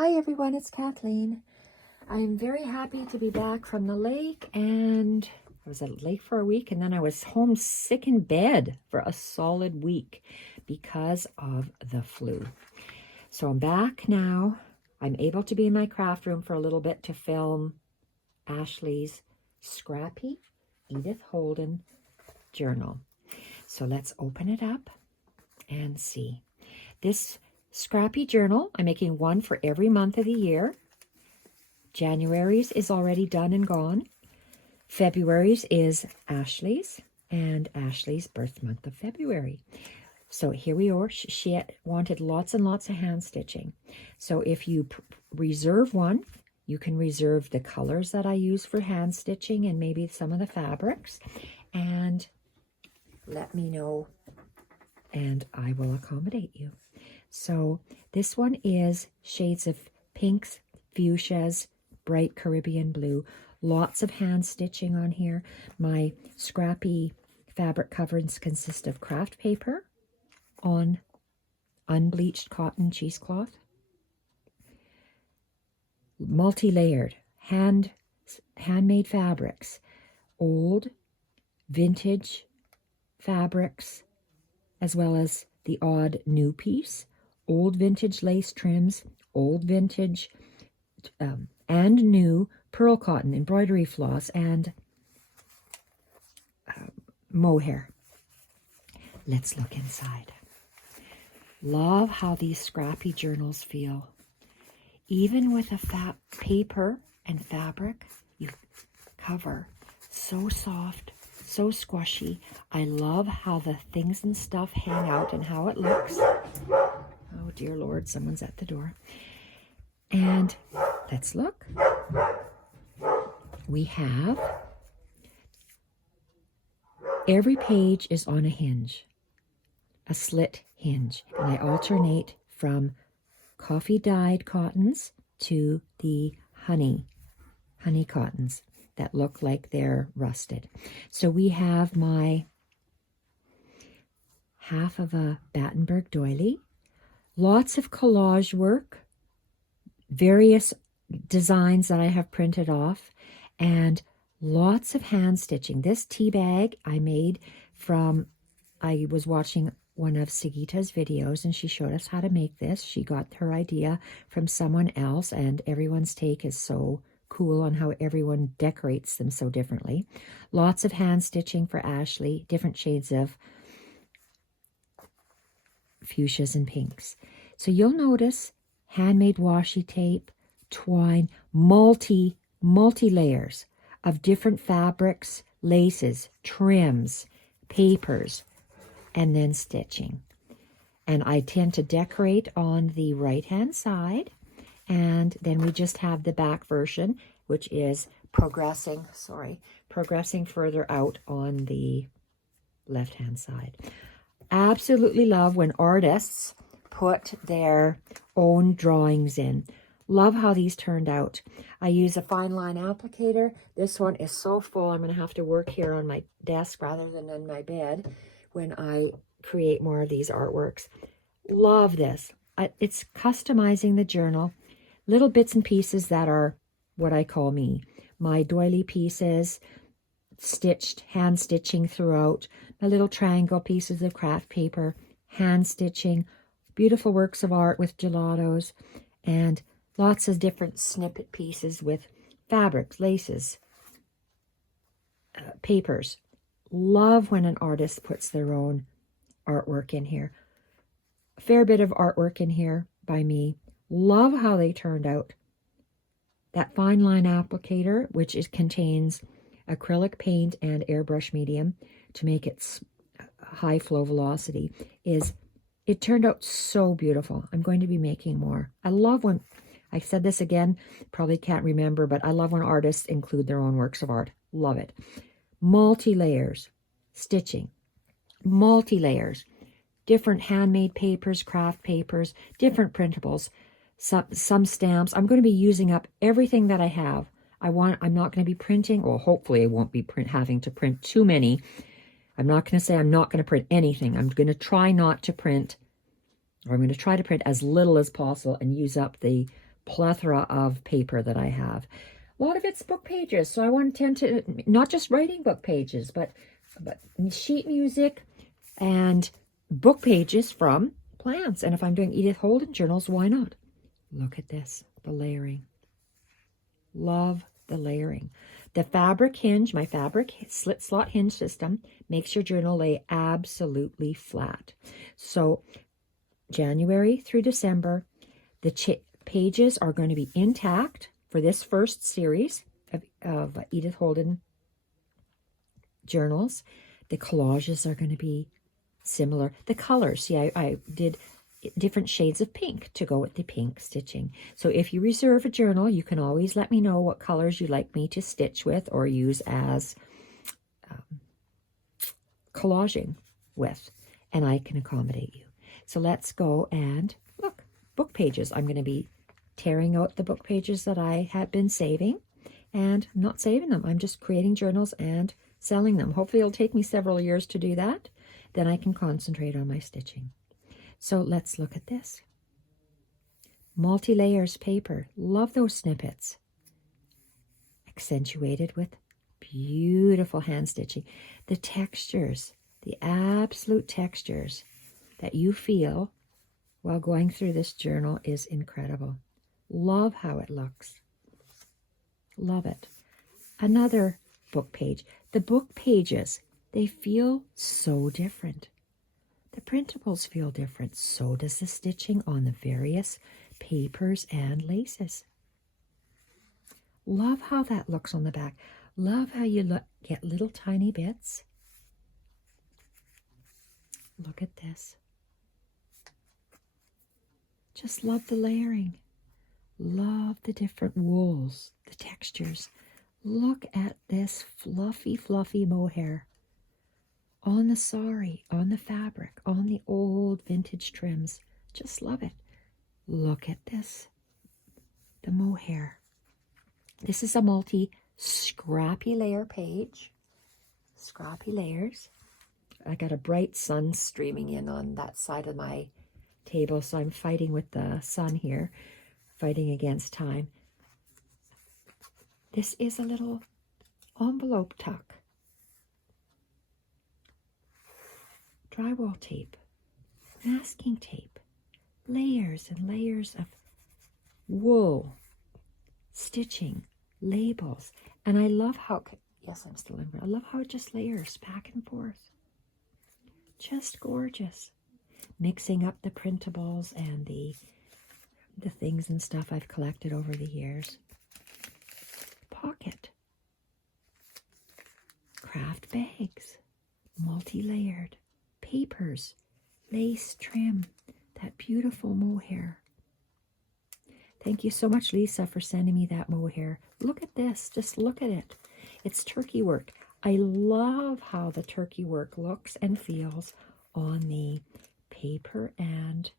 Hi everyone, it's Kathleen. I'm very happy to be back from the lake, and I was at the lake for a week, and then I was home sick in bed for a solid week because of the flu. So I'm back now. I'm able to be in my craft room for a little bit to film Ashley's Scrappy, Edith Holden journal. So let's open it up and see. This Scrappy journal, I'm making one for every month of the year. January's is already done and gone. February's is Ashley's, and Ashley's birth month of February. So here we are. She wanted lots and lots of hand stitching. So if you reserve one, you can reserve the colors that I use for hand stitching and maybe some of the fabrics, and let me know and I will accommodate you. So this one is shades of pinks, fuchsias, bright Caribbean blue. Lots of hand stitching on here. My Scrappy fabric coverings consist of craft paper on unbleached cotton cheesecloth, multi-layered handmade fabrics, old vintage fabrics, as well as the odd new piece, old vintage lace trims, old vintage and new pearl cotton embroidery floss, and mohair. Let's look inside. Love how these Scrappy journals feel. Even with a paper and fabric you cover, so soft, so squishy. I love how the things and stuff hang out and how it looks. Oh dear Lord, someone's at the door. And let's look. We have, every page is on a hinge, a slit hinge. And I alternate from coffee dyed cottons to the honey cottons that look like they're rusted. So we have my half of a Battenberg doily, lots of collage work, various designs that I have printed off, and lots of hand stitching. This tea bag I made from, I was watching one of Sigita's videos and she showed us how to make this. She got her idea from someone else, and everyone's take is so cool on how everyone decorates them so differently. Lots of hand stitching for Ashley, different shades of fuchsias and pinks. So you'll notice handmade washi tape, twine, multi layers of different fabrics, laces, trims, papers, and then stitching. And I tend to decorate on the right hand side, and then we just have the back version, which is progressing further out on the left hand side. Absolutely love when artists put their own drawings in. Love how these turned out. I use a fine line applicator. This one is so full, I'm going to have to work here on my desk rather than in my bed when I create more of these artworks. Love this. It's customizing the journal. Little bits and pieces that are what I call me. My doily pieces, stitched, hand stitching throughout. My little triangle pieces of craft paper, hand stitching. Beautiful works of art with gelatos, and lots of different snippet pieces with fabrics, laces, papers. Love when an artist puts their own artwork in here. A fair bit of artwork in here by me. Love how they turned out. That fine line applicator, which contains acrylic paint and airbrush medium to make its high flow velocity, it turned out so beautiful. I'm going to be making more. I love when, I said this again, probably can't remember, but I love when artists include their own works of art. Love it. Multi-layers, stitching, multi-layers, different handmade papers, craft papers, different printables, some stamps. I'm going to be using up everything that I have. I'm not going to be printing, well, hopefully I won't be having to print too many. I'm not going to say I'm not going to print anything. I'm going to try not to print, or I'm going to try to print as little as possible and use up the plethora of paper that I have. A lot of it's book pages, so I want to tend to, not just writing book pages, but sheet music and book pages from plants. And if I'm doing Edith Holden journals, why not? Look at this, the layering. Love the layering. The fabric hinge, my fabric slit slot hinge system, makes your journal lay absolutely flat. So January through December, the pages are going to be intact for this first series of Edith Holden journals. The collages are going to be similar. The colors, see, I did different shades of pink to go with the pink stitching. So if you reserve a journal, you can always let me know what colors you'd like me to stitch with or use as collaging with, and I can accommodate you. So let's go and look, book pages. I'm going to be tearing out the book pages that I had been saving, and I'm not saving them. I'm just creating journals and selling them. Hopefully it'll take me several years to do that. Then I can concentrate on my stitching. So let's look at this. Multi-layers paper. Love those snippets. Accentuated with beautiful hand stitching. The textures, the absolute textures that you feel while going through this journal is incredible. Love how it looks. Love it. Another book page. The book pages, they feel so different. The printables feel different. So does the stitching on the various papers and laces. Love how that looks on the back. Love how you get little tiny bits. Look at this. Just love the layering. Love the different wools, the textures. Look at this fluffy, fluffy mohair on the sari, on the fabric, on the old vintage trims. Just love it. Look at this, the mohair. This is a multi-scrappy layer page. Scrappy layers. I got a bright sun streaming in on that side of my table, so I'm fighting with the sun here, fighting against time. This is a little envelope tuck. Drywall tape, masking tape, layers and layers of wool, stitching, labels. And I love how, yes, I'm still in, I love how it just layers back and forth. Just gorgeous. Mixing up the printables and the things and stuff I've collected over the years. Pocket. Craft bags. Multi-layered. Papers. Lace trim. That beautiful mohair. Thank you so much, Lisa, for sending me that mohair. Look at this. Just look at it. It's turkey work. I love how the turkey work looks and feels on the paper and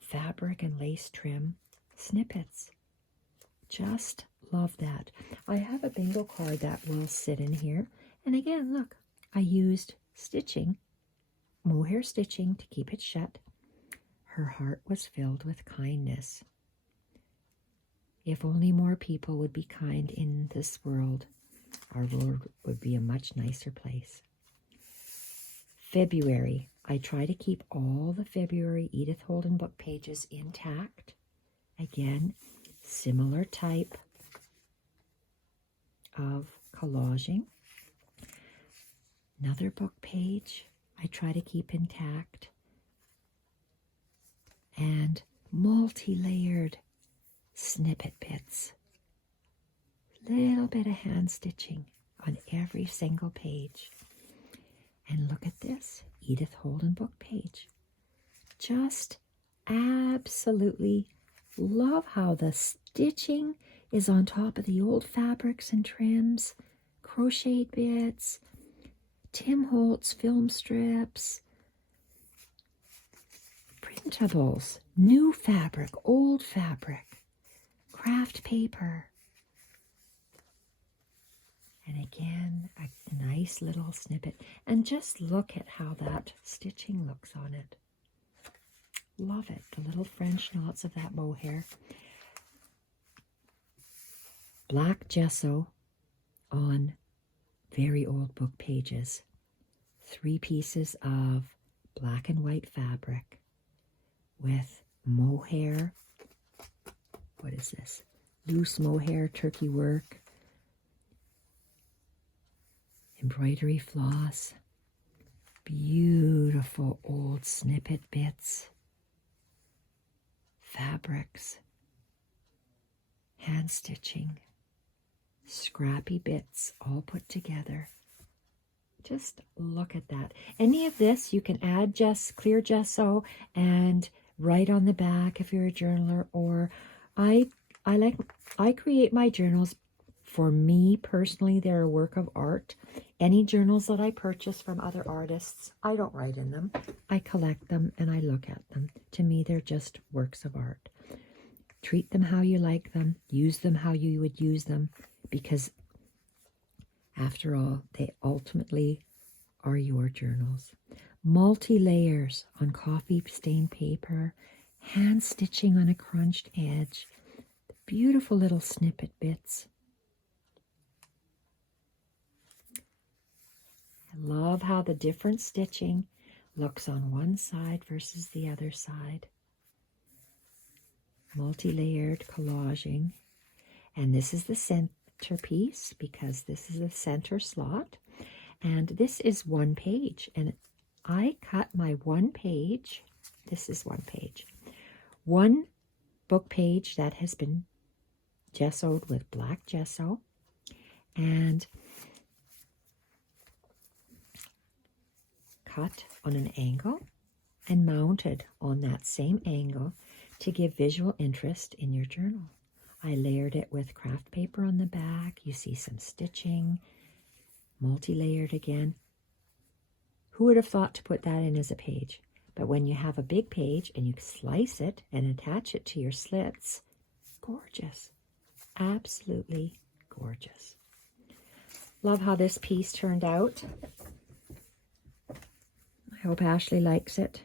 fabric and lace trim snippets. Just love that. I have a bingo card that will sit in here. And again, look, I used stitching, mohair stitching to keep it shut. Her heart was filled with kindness. If only more people would be kind in this world, our world would be a much nicer place. February. I try to keep all the February Edith Holden book pages intact. Again, similar type of collaging. Another book page I try to keep intact. And multi-layered snippet bits. Little bit of hand stitching on every single page. And look at this, Edith Holden book page. Just absolutely love how the stitching is on top of the old fabrics and trims, crocheted bits, Tim Holtz film strips, printables, new fabric, old fabric, craft paper. And again, a nice little snippet. And just look at how that stitching looks on it. Love it. The little French knots of that mohair. Black gesso on very old book pages. 3 pieces of black and white fabric with mohair. What is this? Loose mohair, turkey work, embroidery floss, beautiful old snippet bits, fabrics, hand stitching, scrappy bits all put together. Just look at that. Any of this you can add just clear gesso and write on the back if you're a journaler, or I create my journals for me personally. They're a work of art. Any journals that I purchase from other artists, I don't write in them. I collect them and I look at them. To me, they're just works of art. Treat them how you like them. Use them how you would use them, because after all, they ultimately are your journals. Multi-layers on coffee-stained paper, hand stitching on a crunched edge, beautiful little snippet bits. I love how the different stitching looks on one side versus the other side. Multi-layered collaging. And this is the centerpiece, because this is the center slot. And this is 1 page. And I cut my 1 page. This is 1 page. 1 book page that has been gessoed with black gesso. And cut on an angle and mounted on that same angle to give visual interest in your journal. I layered it with craft paper on the back. You see some stitching, multi-layered again. Who would have thought to put that in as a page? But when you have a big page and you slice it and attach it to your slits, gorgeous. Absolutely gorgeous. Love how this piece turned out. I hope Ashley likes it.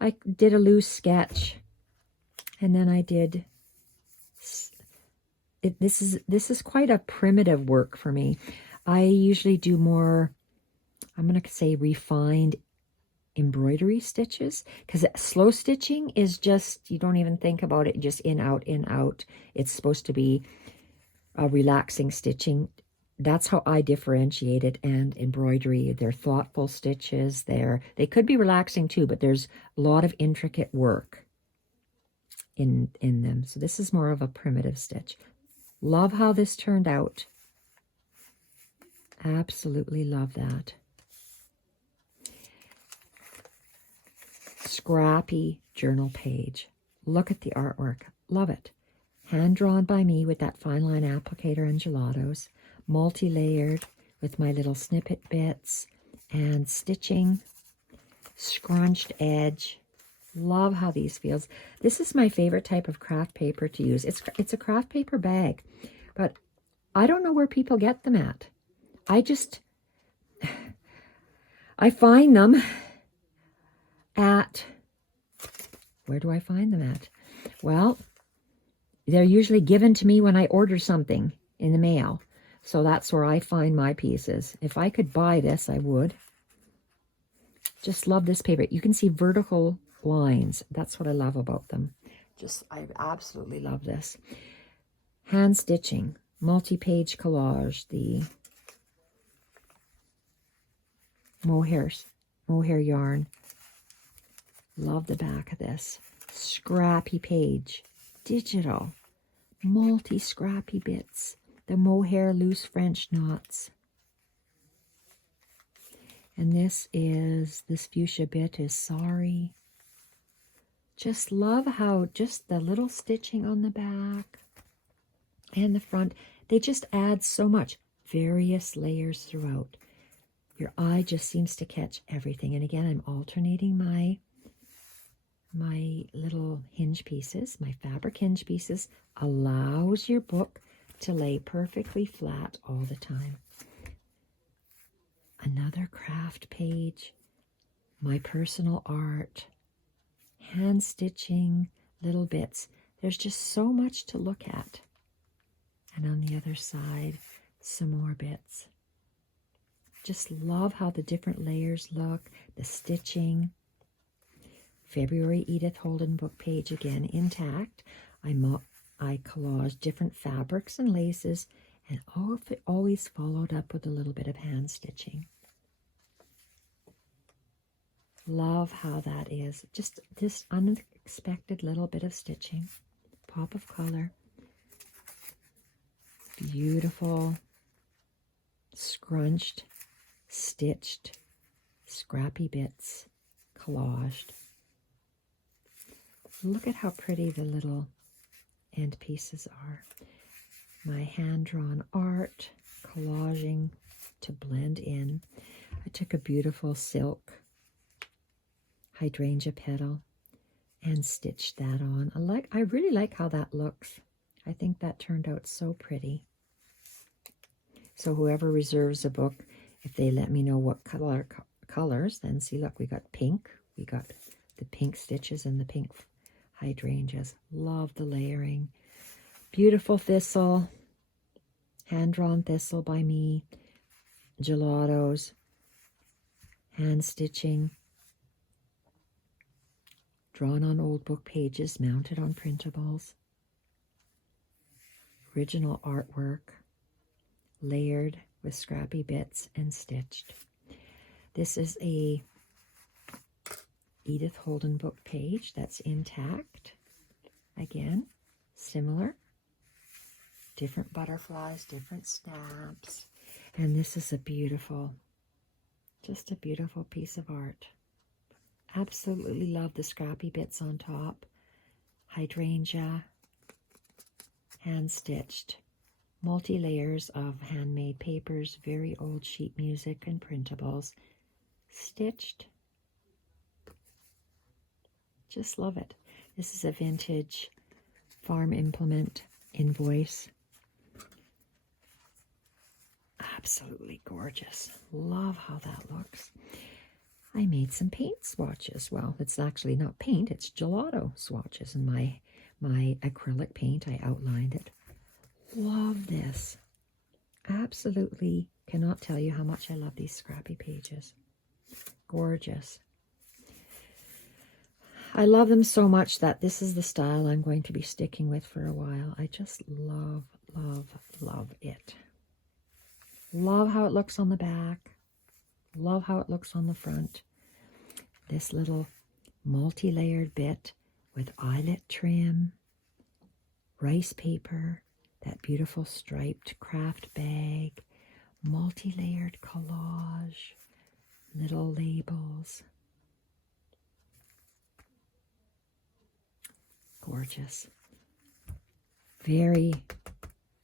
I did a loose sketch, and then I did... This is quite a primitive work for me. I usually do more, I'm going to say, refined embroidery stitches, because slow stitching is just, you don't even think about it, just in, out, in, out. It's supposed to be a relaxing stitching. That's how I differentiate it. And embroidery, they're thoughtful stitches. They could be relaxing too, but there's a lot of intricate work in them. So this is more of a primitive stitch. Love how this turned out. Absolutely love that. Scrappy journal page. Look at the artwork. Love it. Hand drawn by me with that fine line applicator and gelatos. Multi-layered with my little snippet bits and stitching. Scrunched edge. Love how these feels. This is my favorite type of craft paper to use. It's a craft paper bag, but I don't know where people get them at. I find them at, where do I find them at? Well, they're usually given to me when I order something in the mail. So that's where I find my pieces. If I could buy this, I would. Just love this paper. You can see vertical lines. That's what I love about them. I absolutely love this. Hand stitching, multi-page collage, the mohair yarn. Love the back of this. Scrappy page, digital, multi-scrappy bits, the mohair loose French knots. And this fuchsia bit is sorry. Just love how just the little stitching on the back and the front, they just add so much. Various layers throughout. Your eye just seems to catch everything. And again, I'm alternating my little hinge pieces, my fabric hinge pieces, allows your book to lay perfectly flat all the time. Another craft page, my personal art, hand stitching little bits. There's just so much to look at. And on the other side, some more bits. Just love how the different layers look, the stitching. February Edith Holden book page again intact. I collaged different fabrics and laces, and always followed up with a little bit of hand stitching. Love how that is. Just this unexpected little bit of stitching. Pop of color. Beautiful, scrunched, stitched, scrappy bits, collaged. Look at how pretty the little end pieces are. My hand-drawn art, collaging to blend in. I took a beautiful silk hydrangea petal and stitched that on. I really like how that looks. I think that turned out so pretty. So whoever reserves a book, if they let me know what colors, then see, look, we got pink. We got the pink stitches and the pink hydrangeas. Love the layering. Beautiful thistle. Hand-drawn thistle by me. Gelatos. Hand stitching. Drawn on old book pages, mounted on printables. Original artwork, layered with scrappy bits and stitched. This is a Edith Holden book page that's intact. Again, similar. Different butterflies, different stamps. And this is a beautiful, just a beautiful piece of art. Absolutely love the scrappy bits on top. Hydrangea, hand-stitched, multi-layers of handmade papers, very old sheet music and printables, stitched. Just love it. This is a vintage farm implement invoice. Absolutely gorgeous. Love how that looks. I made some paint swatches. Well, it's actually not paint, it's gelato swatches. And my acrylic paint, I outlined it. Love this. Absolutely cannot tell you how much I love these scrappy pages. Gorgeous. I love them so much that this is the style I'm going to be sticking with for a while. I just love, love, love it. Love how it looks on the back. Love how it looks on the front. This little multi-layered bit with eyelet trim, rice paper, that beautiful striped craft bag, multi-layered collage, little labels. Gorgeous. Very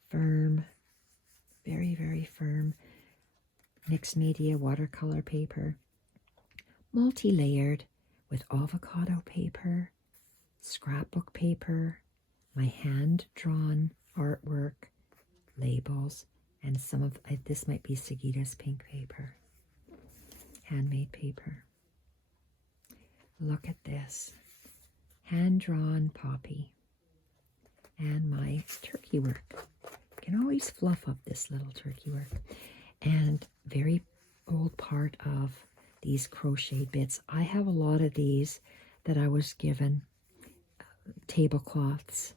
firm, very, very firm mixed media watercolor paper. Multi-layered with avocado paper, scrapbook paper, my hand-drawn artwork, labels, and some of this might be Sagita's pink paper, handmade paper. Look at this, hand-drawn poppy, and my turkey work. You can always fluff up this little turkey work, and very old part of these crochet bits. I have a lot of these that I was given, tablecloths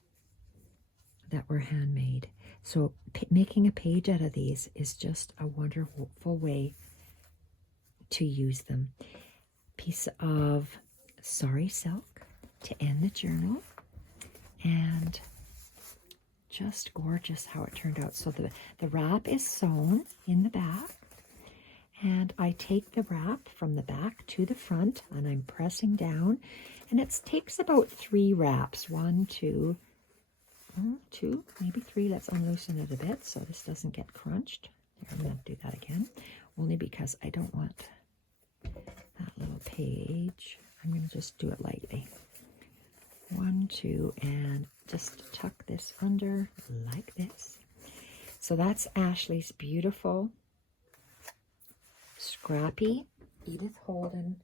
that were handmade. So making a page out of these is just a wonderful way to use them. Piece of sari silk to end the journal, and just gorgeous how it turned out. So the wrap is sewn in the back, and I take the wrap from the back to the front, and I'm pressing down, and it takes about 3 wraps. 1, 2, 2, maybe 3. Let's unloosen it a bit so this doesn't get crunched. Here, I'm going to do that again, only because I don't want that little page. I'm going to just do it lightly. 1, 2, and just tuck this under like this. So that's Ashley's beautiful Scrappy Edith Holden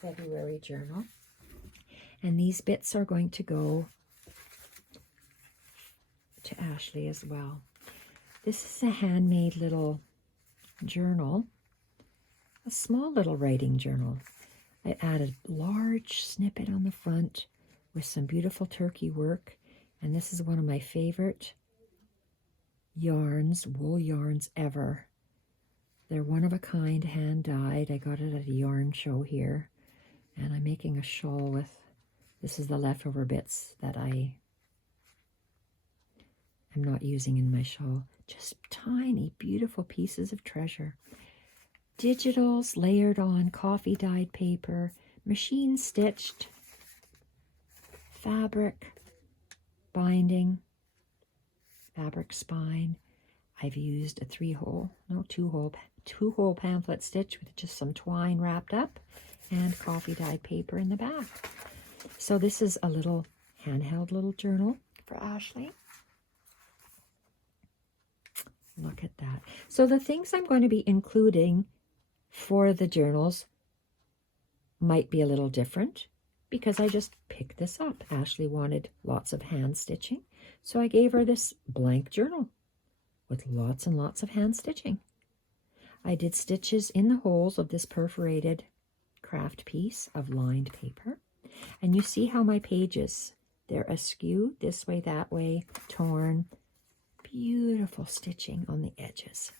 February journal. And these bits are going to go to Ashley as well. This is a handmade little journal, a small little writing journal. I added a large snippet on the front with some beautiful turkey work. And this is one of my favorite yarns, wool yarns ever. They're one of a kind, hand dyed. I got it at a yarn show here. And I'm making a shawl with, this is the leftover bits that I am not using in my shawl. Just tiny, beautiful pieces of treasure. Digitals layered on coffee dyed paper, machine stitched, fabric, binding, fabric spine. I've used a two-hole pamphlet stitch with just some twine wrapped up and coffee dyed paper in the back. So this is a little handheld little journal for Ashley. Look at that. So the things I'm going to be including for the journals might be a little different because I just picked this up. Ashley wanted lots of hand stitching, so I gave her this blank journal with lots and lots of hand stitching. I did stitches in the holes of this perforated craft piece of lined paper. And you see how my pages, they're askew, this way, that way, torn. Beautiful stitching on the edges.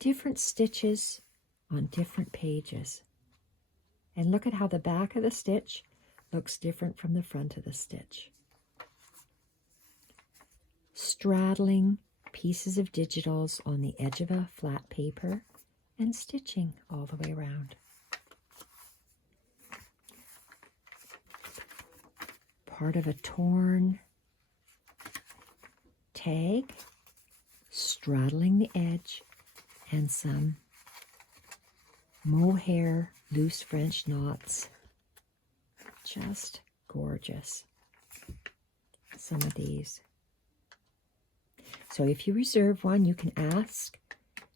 Different stitches on different pages. And look at how the back of the stitch looks different from the front of the stitch. Straddling pieces of digitals on the edge of a flat paper and stitching all the way around. Part of a torn tag, straddling the edge, and some mohair loose French knots. Just gorgeous. Some of these. So if you reserve one, you can ask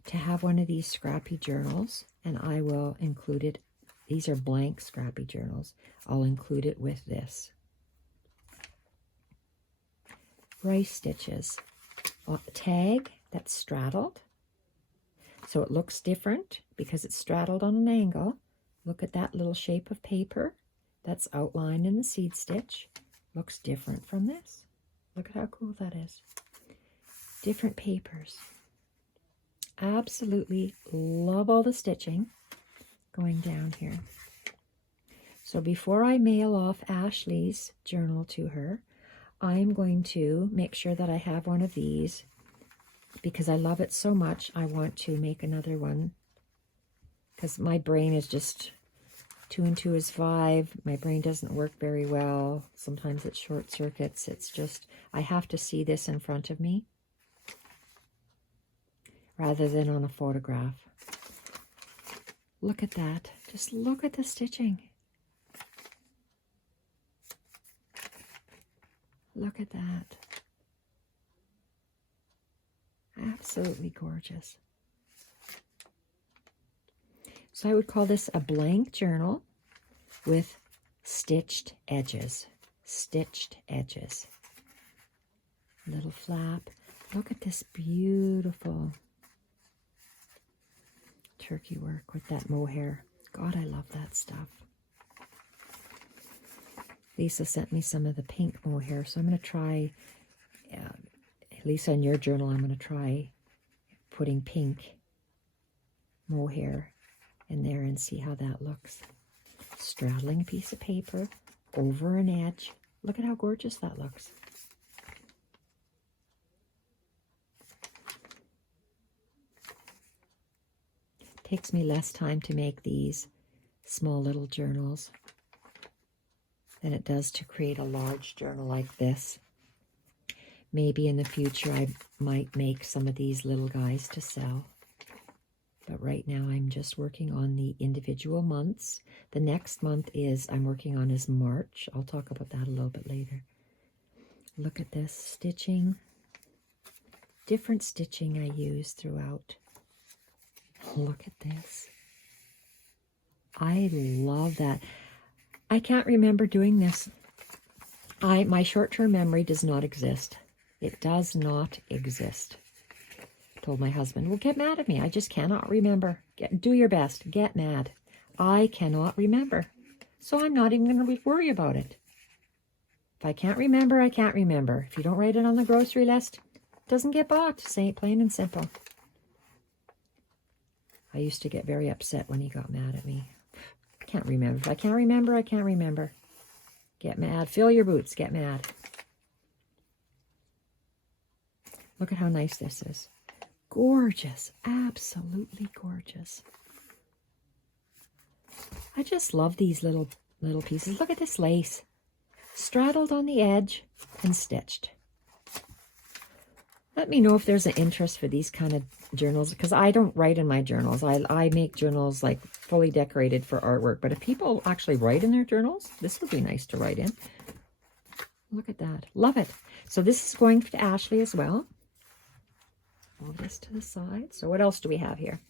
to have one of these Scrappy journals, and I will include it. These are blank Scrappy journals. I'll include it with this. Rice stitches. A tag that's straddled. So it looks different because it's straddled on an angle. Look at that little shape of paper that's outlined in the seed stitch. Looks different from this. Look at how cool that is. Different papers. Absolutely love all the stitching going down here. So before I mail off Ashley's journal to her, I'm going to make sure that I have one of these because I love it so much. I want to make another one because my brain is just 2 and 2 is 5. My brain doesn't work very well. Sometimes it short circuits. It's just, I have to see this in front of me rather than on a photograph. Look at that. Just look at the stitching. Look at that. Absolutely gorgeous. So I would call this a blank journal with stitched edges. Stitched edges. Little flap. Look at this beautiful turkey work with that mohair. God, I love that stuff. Lisa sent me some of the pink mohair, so I'm going to try, Lisa, in your journal, I'm going to try putting pink mohair in there and see how that looks. Straddling a piece of paper over an edge. Look at how gorgeous that looks. Takes me less time to make these small little journals than it does to create a large journal like this. Maybe in the future I might make some of these little guys to sell. But right now I'm just working on the individual months. The next month I'm working on is March. I'll talk about that a little bit later. Look at this stitching. Different stitching I use throughout. Look at this. I love that. I can't remember doing this. My short-term memory does not exist. It does not exist. Told my husband, well, get mad at me. I just cannot remember. Do your best. Get mad. I cannot remember. So I'm not even going to worry about it. If I can't remember, I can't remember. If you don't write it on the grocery list, it doesn't get bought. Say it plain and simple. I used to get very upset when he got mad at me. Can't remember. If I can't remember, I can't remember. Get mad. Fill your boots. Get mad. Look at how nice this is. Gorgeous. Absolutely gorgeous. I just love these little pieces. Look at this lace. Straddled on the edge and stitched. Let me know if there's an interest for these kind of journals, because I don't write in my journals. I make journals like fully decorated for artwork. But if people actually write in their journals, this would be nice to write in. Look at that. Love it. So this is going to Ashley as well. Move this to the side. So what else do we have here?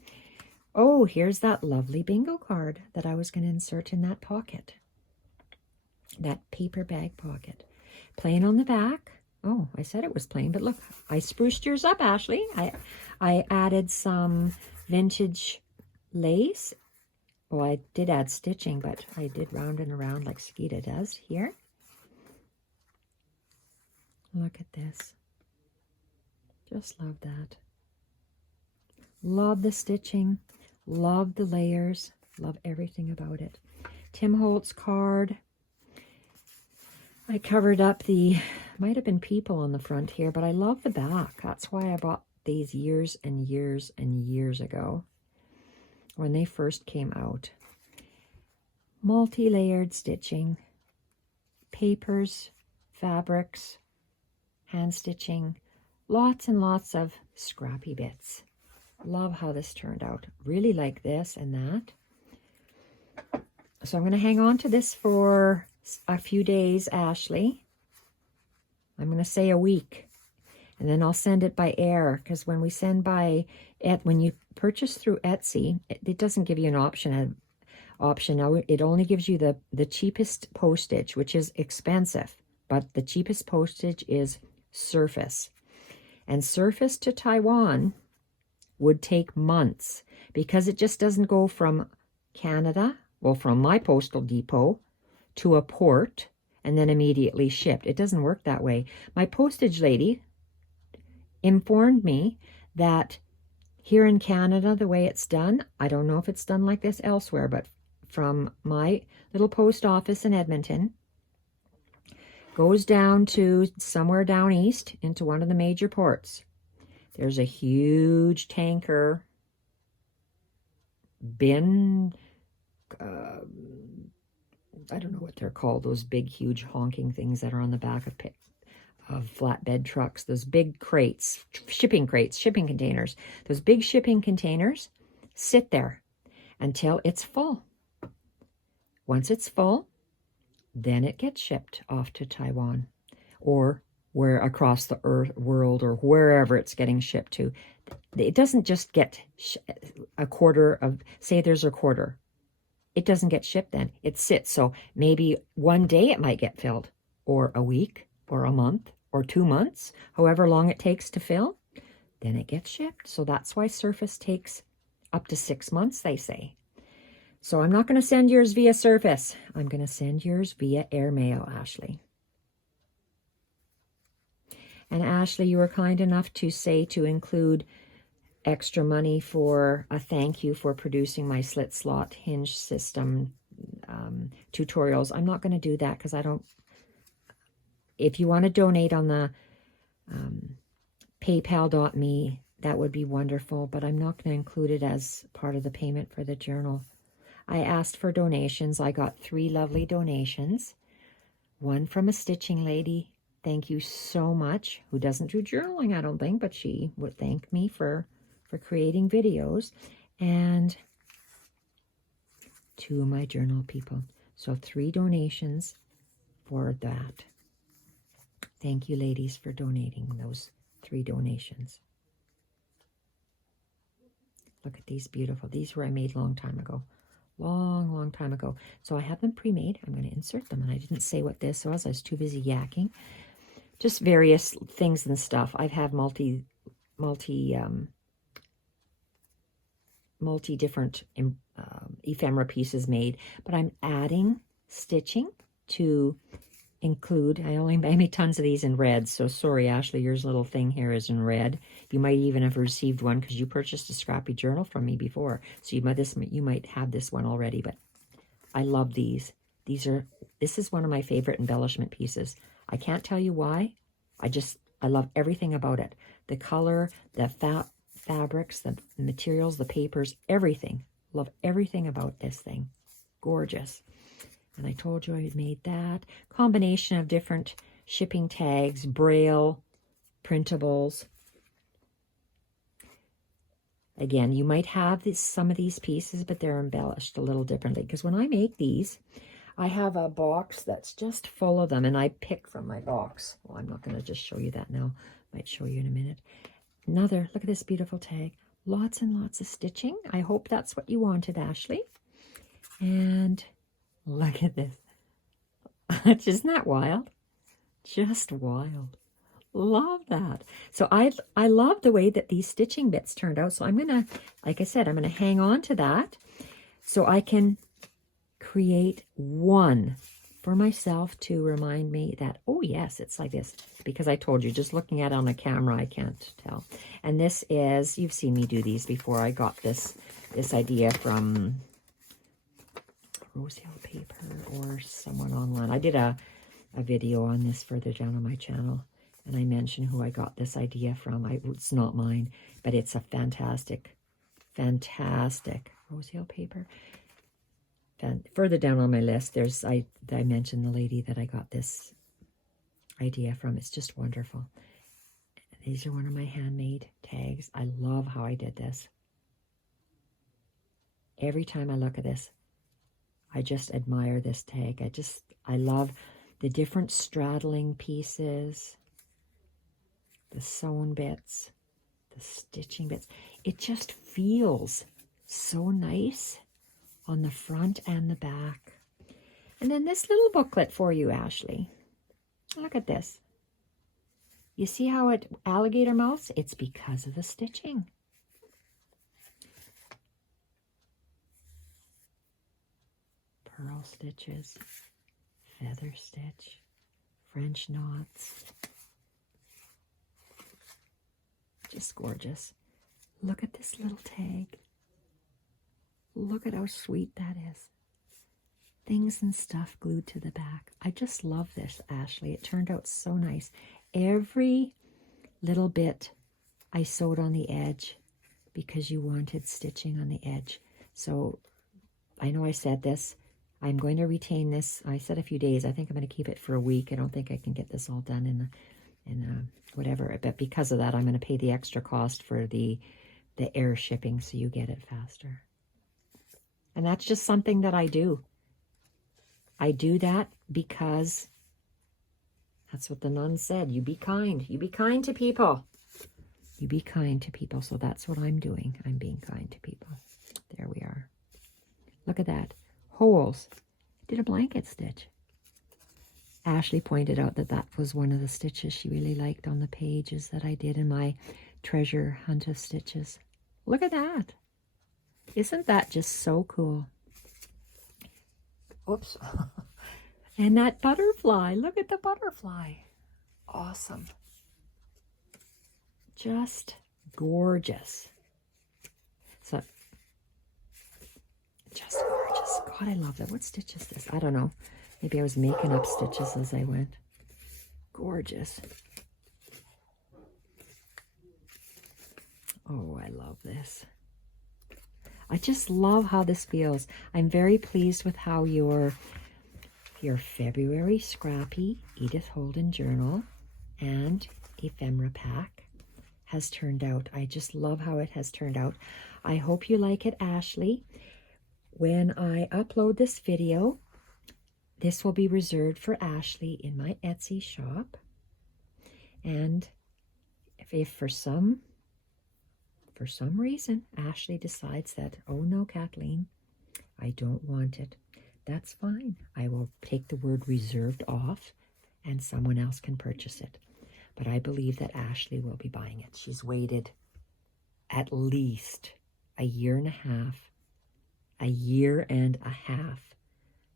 Oh, here's that lovely bingo card that I was going to insert in that pocket. That paper bag pocket. Plain on the back. Oh, I said it was plain, but look, I spruced yours up, Ashley. I added some vintage lace. Well, I did add stitching, but I did round and around like Skeeta does here. Look at this. Just love that. Love the stitching. Love the layers. Love everything about it. Tim Holtz card. I covered up might have been people on the front here, but I love the back. That's why I bought these years and years and years ago when they first came out. Multi-layered stitching, papers, fabrics, hand stitching, lots and lots of scrappy bits. Love how this turned out. Really like this and that. So I'm going to hang on to this for a few days, Ashley. I'm going to say a week. And then I'll send it by air, because when we send when you purchase through Etsy, it doesn't give you an option. It only gives you the cheapest postage, which is expensive. But the cheapest postage is Surface. And Surface to Taiwan would take months, because it just doesn't go from Canada, well, from my postal depot, to a port and then immediately shipped. It doesn't work that way. My postage lady informed me that here in Canada, the way it's done, I don't know if it's done like this elsewhere, but from my little post office in Edmonton, goes down to somewhere down east into one of the major ports. There's a huge tanker bin, I don't know what they're called, those big, huge honking things that are on the back of flatbed trucks, those big crates, shipping containers. Those big shipping containers sit there until it's full. Once it's full, then it gets shipped off to Taiwan or where across the world or wherever it's getting shipped to. It doesn't just get a quarter of, say there's a quarter. It doesn't get shipped then. It sits. So maybe one day it might get filled, or a week, or a month, or 2 months, however long it takes to fill. Then it gets shipped. So that's why Surface takes up to 6 months, they say. So I'm not going to send yours via Surface. I'm going to send yours via airmail, Ashley. And Ashley, you were kind enough to say to include extra money for a thank you for producing my slit slot hinge system tutorials. I'm not going to do that because I don't. If you want to donate on the paypal.me, that would be wonderful, but I'm not going to include it as part of the payment for the journal. I asked for donations. I got 3 lovely donations. One from a stitching lady. Thank you so much. Who doesn't do journaling, I don't think, but she would thank me for creating videos. And 2 of my journal people. So 3 donations for that. Thank you, ladies, for donating those 3 donations. Look at these beautiful. These were I made a long time ago. long time ago. So I have them pre-made. I'm going to insert them, and I didn't say what this was. I was too busy yakking. Just various things and stuff. I've had multi different ephemera pieces made, but I'm adding stitching to include. I made tons of these in red, so sorry, Ashley, your little thing here is in red. You might even have received one because you purchased a Scrappy journal from me before, so you might have this one already. But I love these. This is one of my favorite embellishment pieces. I can't tell you why. I love everything about it. The color, the fabrics, the materials, the papers, everything. Love everything about this thing. Gorgeous. And I told you I had made that. Combination of different shipping tags, braille, printables. Again, you might have some of these pieces, but they're embellished a little differently. Because when I make these, I have a box that's just full of them, and I pick from my box. Well, I'm not going to just show you that now. Might show you in a minute. Look at this beautiful tag. Lots and lots of stitching. I hope that's what you wanted, Ashley. And look at this. Isn't that wild? Just wild. Love that. So I love the way that these stitching bits turned out. So I'm going to, like I said, I'm going to hang on to that so I can create one for myself to remind me that, oh yes, it's like this. Because I told you, just looking at it on a camera, I can't tell. And this is, you've seen me do these before. I got this idea from Rosehill Paper or someone online. I did a video on this further down on my channel, and I mentioned who I got this idea from. It's not mine, but it's a fantastic Rosehill Paper. And further down on my list, I mentioned the lady that I got this idea from. It's just wonderful. These are one of my handmade tags. I love how I did this. Every time I look at this, I just admire this tag. I love the different straddling pieces, the sewn bits, the stitching bits. It just feels so nice on the front and the back. And then this little booklet for you, Ashley. Look at this. You see how it alligator mouths? It's because of the stitching. Pearl stitches, feather stitch, French knots. Just gorgeous. Look at this little tag. Look at how sweet that is. Things and stuff glued to the back. I just love this, Ashley. It turned out so nice. Every little bit I sewed on the edge because you wanted stitching on the edge. So I know I said this. I'm going to retain this. I said a few days. I think I'm going to keep it for a week. I don't think I can get this all done in whatever. But because of that, I'm going to pay the extra cost for the air shipping so you get it faster. And that's just something that I do. I do that because that's what the nun said. You be kind. You be kind to people. You be kind to people. So that's what I'm doing. I'm being kind to people. There we are. Look at that. Holes. Did a blanket stitch. Ashley pointed out that that was one of the stitches she really liked on the pages that I did in my treasure hunt of stitches. Look at that. Isn't that just so cool? Oops. And that butterfly. Look at the butterfly. Awesome. Just gorgeous. So, just gorgeous. God, I love that. What stitch is this? I don't know. Maybe I was making up stitches as I went. Gorgeous. Oh, I love this. I just love how this feels. I'm very pleased with how your February Scrappy Edith Holden journal and ephemera pack has turned out. I just love how it has turned out. I hope you like it, Ashley. When I upload this video, this will be reserved for Ashley in my Etsy shop. And if for some reason Ashley decides that, oh no, Kathleen, I don't want it. That's fine. I will take the word reserved off and someone else can purchase it. But I believe that Ashley will be buying it. She's waited at least a year and a half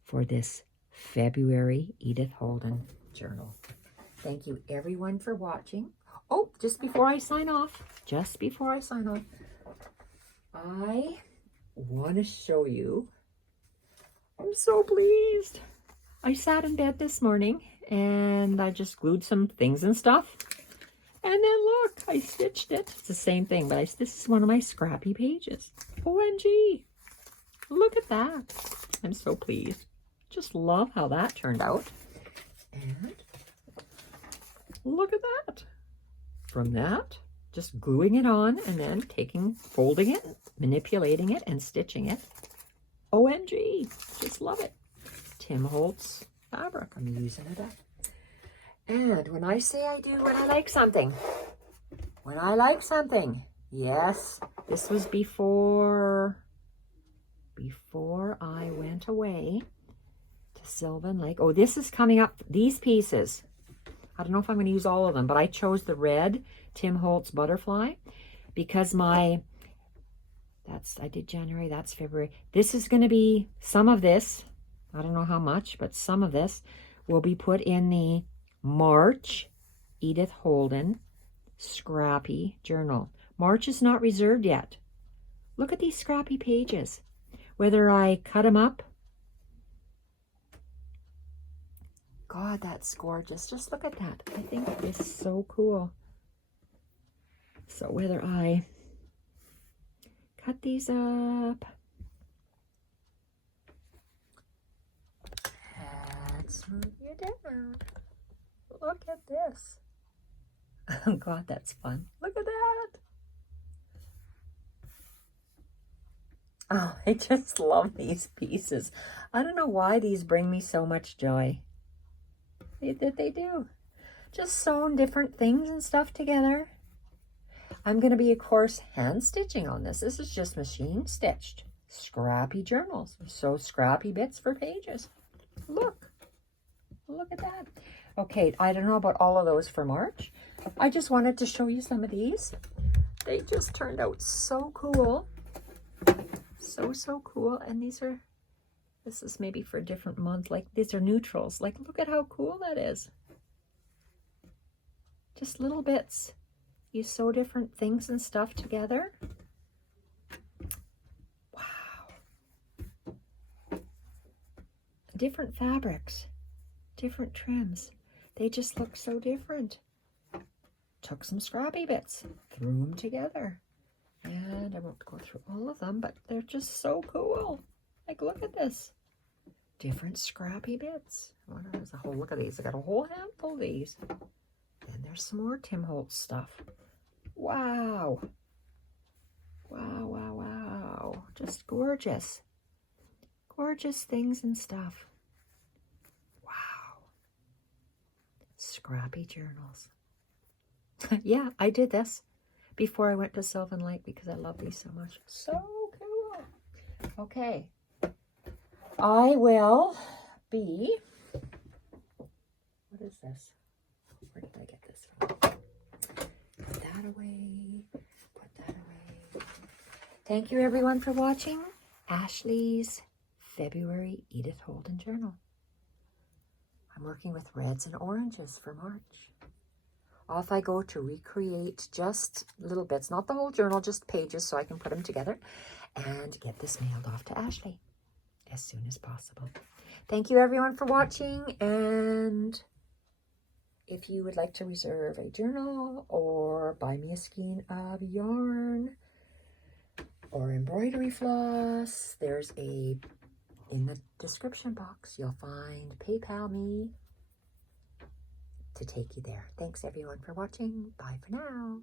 for this February Edith Holden journal. Thank you everyone for watching. Oh, just before I sign off, I want to show you. I'm so pleased. I sat in bed this morning and I just glued some things and stuff. And then look, I stitched it. It's the same thing, but this is one of my Scrappy pages. OMG. Look at that. I'm so pleased. Just love how that turned out. And look at that. From that, just gluing it on and then folding it, manipulating it, and stitching it. OMG. Just love it. Tim Holtz fabric. I'm using it up. And when I say I do when I like something, yes, this was before I went away to Sylvan Lake. Oh, this is coming up, these pieces. I don't know if I'm going to use all of them, but I chose the red Tim Holtz butterfly because I did January, that's February. This is going to be, some of this, I don't know how much, but some of this will be put in the March Edith Holden Scrappy journal. March is not reserved yet. Look at these Scrappy pages. Whether I cut them up. God, that's gorgeous. Just look at that. I think this is so cool. So whether I cut these up. Let's move you down. Look at this. Oh God, that's fun. Look at that. Oh, I just love these pieces. I don't know why these bring me so much joy. They do. Just sewing different things and stuff together. I'm going to be, of course, hand stitching on this. This is just machine stitched. Scrappy journals. So Scrappy bits for pages. Look at that. Okay, I don't know about all of those for March. I just wanted to show you some of these. They just turned out so cool. So cool. And this is maybe for a different month. Like, these are neutrals. Like, look at how cool that is. Just little bits. You sew different things and stuff together. Wow. Different fabrics. Different trims. They just look so different. Took some Scrappy bits. Threw them together. And I won't go through all of them, but they're just so cool. Like, look at this. Different Scrappy bits. There's a whole, look at these. I got a whole handful of these. And there's some more Tim Holtz stuff. Wow. Wow. Just gorgeous. Gorgeous things and stuff. Wow. Scrappy journals. Yeah, I did this before I went to Sylvan Lake because I love these so much. So cool. Okay. I will be, what is this? Where did I get this from? Put that away. Put that away. Thank you everyone for watching Ashley's February Edith Holden journal. I'm working with reds and oranges for March. Off I go to recreate just little bits, not the whole journal, just pages so I can put them together and get this mailed off to Ashley as soon as possible. Thank you everyone for watching, and if you would like to reserve a journal or buy me a skein of yarn or embroidery floss, there's in the description box, you'll find PayPal me to take you there. Thanks everyone for watching. Bye for now.